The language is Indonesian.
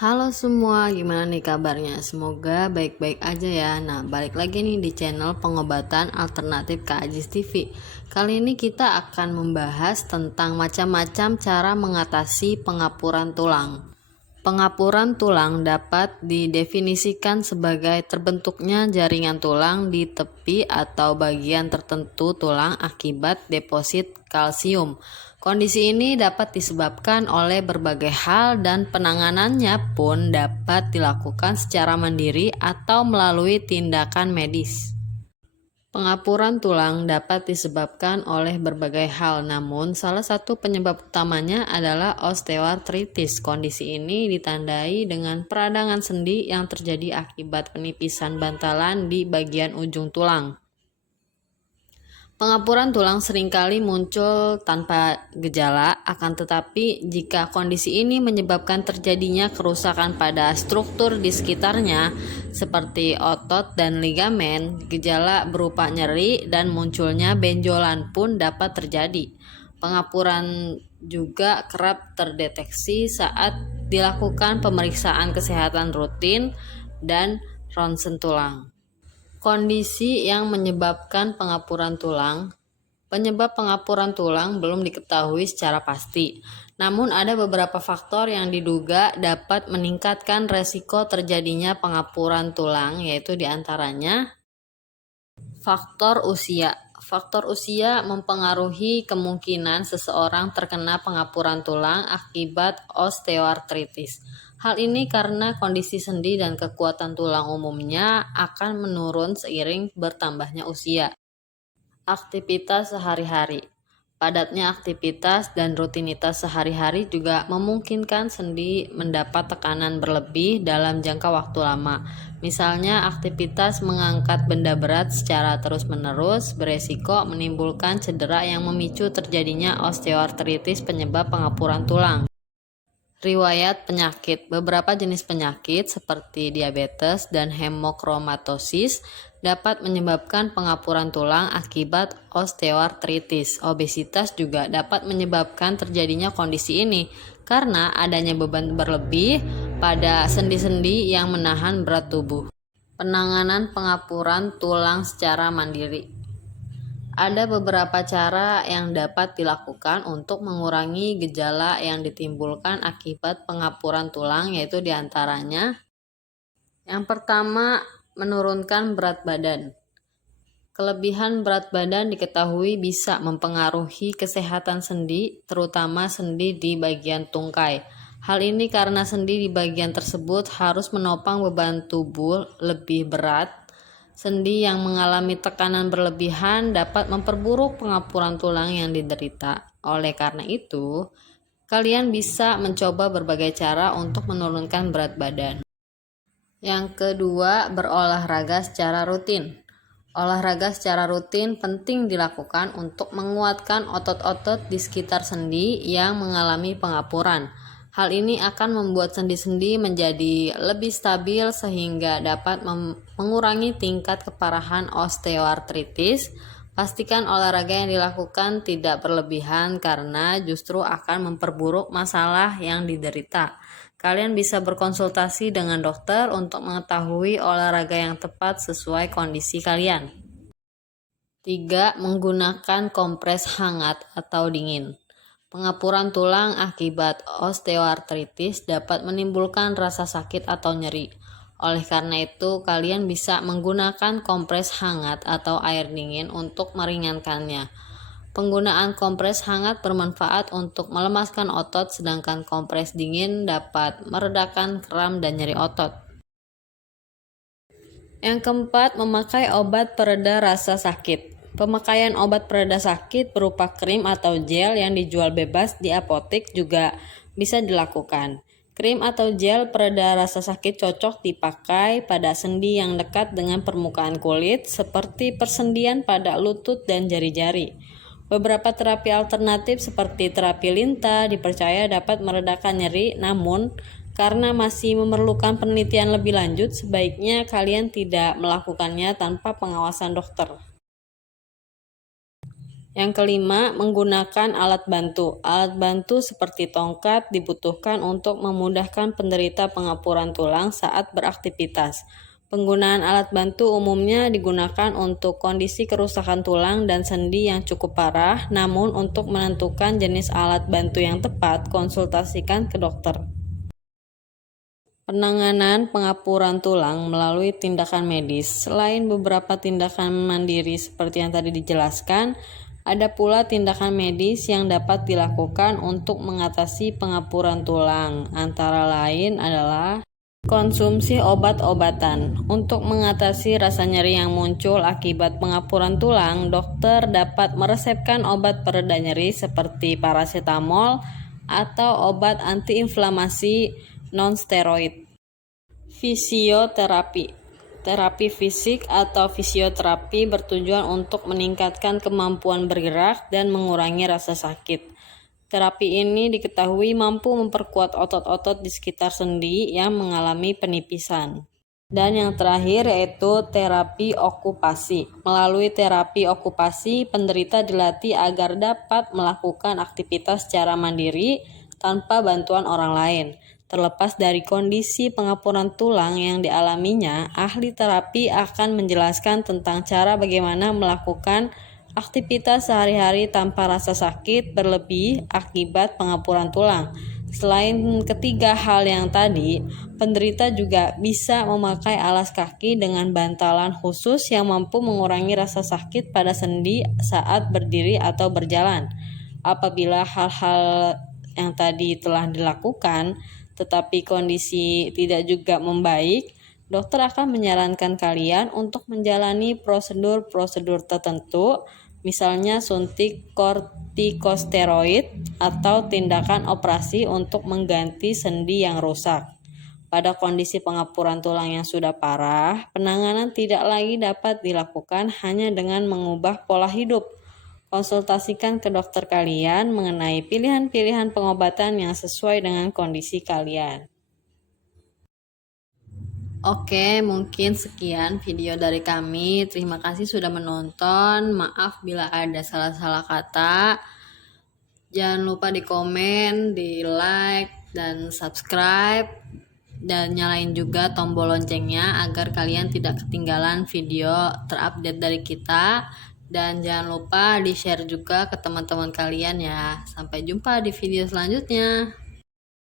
Halo semua, gimana nih kabarnya? Semoga baik-baik aja ya. Nah, balik lagi nih di channel pengobatan alternatif Kak Ajis TV. Kali ini kita akan membahas tentang macam-macam cara mengatasi pengapuran tulang. Pengapuran tulang dapat didefinisikan sebagai terbentuknya jaringan tulang di tepi atau bagian tertentu tulang akibat deposit kalsium. Kondisi ini dapat disebabkan oleh berbagai hal dan penanganannya pun dapat dilakukan secara mandiri atau melalui tindakan medis. Pengapuran tulang dapat disebabkan oleh berbagai hal, namun salah satu penyebab utamanya adalah osteoartritis. Kondisi ini ditandai dengan peradangan sendi yang terjadi akibat penipisan bantalan di bagian ujung tulang. Pengapuran tulang seringkali muncul tanpa gejala, akan tetapi jika kondisi ini menyebabkan terjadinya kerusakan pada struktur di sekitarnya, seperti otot dan ligamen, gejala berupa nyeri dan munculnya benjolan pun dapat terjadi. Pengapuran juga kerap terdeteksi saat dilakukan pemeriksaan kesehatan rutin dan ronsen tulang. Kondisi yang menyebabkan pengapuran tulang. Penyebab pengapuran tulang belum diketahui secara pasti. Namun ada beberapa faktor yang diduga dapat meningkatkan resiko terjadinya pengapuran tulang, yaitu diantaranya faktor usia. Faktor usia mempengaruhi kemungkinan seseorang terkena pengapuran tulang akibat osteoartritis. Hal ini karena kondisi sendi dan kekuatan tulang umumnya akan menurun seiring bertambahnya usia. Aktivitas sehari-hari. Padatnya aktivitas dan rutinitas sehari-hari juga memungkinkan sendi mendapat tekanan berlebih dalam jangka waktu lama. Misalnya, aktivitas mengangkat benda berat secara terus-menerus beresiko menimbulkan cedera yang memicu terjadinya osteoartritis penyebab pengapuran tulang. Riwayat penyakit. Beberapa jenis penyakit seperti diabetes dan hemokromatosis dapat menyebabkan pengapuran tulang akibat osteoartritis. Obesitas juga dapat menyebabkan terjadinya kondisi ini karena adanya beban berlebih pada sendi-sendi yang menahan berat tubuh. Penanganan pengapuran tulang secara mandiri. Ada beberapa cara yang dapat dilakukan untuk mengurangi gejala yang ditimbulkan akibat pengapuran tulang, yaitu diantaranya yang pertama, menurunkan berat badan. Kelebihan berat badan diketahui bisa mempengaruhi kesehatan sendi, terutama sendi di bagian tungkai. Hal ini karena sendi di bagian tersebut harus menopang beban tubuh lebih berat. Sendi yang mengalami tekanan berlebihan dapat memperburuk pengapuran tulang yang diderita. Oleh karena itu, kalian bisa mencoba berbagai cara untuk menurunkan berat badan. Yang kedua, berolahraga secara rutin. Olahraga secara rutin penting dilakukan untuk menguatkan otot-otot di sekitar sendi yang mengalami pengapuran. Hal ini akan membuat sendi-sendi menjadi lebih stabil sehingga dapat mengurangi tingkat keparahan osteoartritis. Pastikan olahraga yang dilakukan tidak berlebihan karena justru akan memperburuk masalah yang diderita. Kalian bisa berkonsultasi dengan dokter untuk mengetahui olahraga yang tepat sesuai kondisi kalian. 3. Menggunakan kompres hangat atau dingin. Pengapuran tulang akibat osteoartritis dapat menimbulkan rasa sakit atau nyeri. Oleh karena itu, kalian bisa menggunakan kompres hangat atau air dingin untuk meringankannya. Penggunaan kompres hangat bermanfaat untuk melemaskan otot, sedangkan kompres dingin dapat meredakan kram dan nyeri otot. Yang keempat, memakai obat pereda rasa sakit. Pemakaian obat pereda sakit berupa krim atau gel yang dijual bebas di apotek juga bisa dilakukan. Krim atau gel pereda rasa sakit cocok dipakai pada sendi yang dekat dengan permukaan kulit, seperti persendian pada lutut dan jari-jari. Beberapa terapi alternatif seperti terapi lintah dipercaya dapat meredakan nyeri, namun karena masih memerlukan penelitian lebih lanjut, sebaiknya kalian tidak melakukannya tanpa pengawasan dokter. Yang kelima, menggunakan alat bantu. Alat bantu seperti tongkat dibutuhkan untuk memudahkan penderita pengapuran tulang saat beraktivitas. Penggunaan alat bantu umumnya digunakan untuk kondisi kerusakan tulang dan sendi yang cukup parah, namun untuk menentukan jenis alat bantu yang tepat, konsultasikan ke dokter. Penanganan pengapuran tulang melalui tindakan medis. Selain beberapa tindakan mandiri seperti yang tadi dijelaskan, ada pula tindakan medis yang dapat dilakukan untuk mengatasi pengapuran tulang. Antara lain adalah konsumsi obat-obatan. Untuk mengatasi rasa nyeri yang muncul akibat pengapuran tulang, dokter dapat meresepkan obat pereda nyeri seperti paracetamol atau obat antiinflamasi non-steroid. Fisioterapi. Terapi fisik atau fisioterapi bertujuan untuk meningkatkan kemampuan bergerak dan mengurangi rasa sakit. Terapi ini diketahui mampu memperkuat otot-otot di sekitar sendi yang mengalami penipisan. Dan yang terakhir yaitu terapi okupasi. Melalui terapi okupasi, penderita dilatih agar dapat melakukan aktivitas secara mandiri tanpa bantuan orang lain. Terlepas dari kondisi pengapuran tulang yang dialaminya, ahli terapi akan menjelaskan tentang cara bagaimana melakukan aktivitas sehari-hari tanpa rasa sakit berlebih akibat pengapuran tulang. Selain ketiga hal yang tadi, penderita juga bisa memakai alas kaki dengan bantalan khusus yang mampu mengurangi rasa sakit pada sendi saat berdiri atau berjalan. Apabila hal-hal yang tadi telah dilakukan, tetapi kondisi tidak juga membaik, dokter akan menyarankan kalian untuk menjalani prosedur-prosedur tertentu, misalnya suntik kortikosteroid atau tindakan operasi untuk mengganti sendi yang rusak. Pada kondisi pengapuran tulang yang sudah parah, penanganan tidak lagi dapat dilakukan hanya dengan mengubah pola hidup. Konsultasikan ke dokter kalian mengenai pilihan-pilihan pengobatan yang sesuai dengan kondisi kalian. Oke, mungkin sekian video dari kami. Terima kasih sudah menonton. Maaf bila ada salah-salah kata. Jangan lupa di komen, di like, dan subscribe. Dan nyalain juga tombol loncengnya agar kalian tidak ketinggalan video terupdate dari kita. Dan jangan lupa di-share juga ke teman-teman kalian ya. Sampai jumpa di video selanjutnya.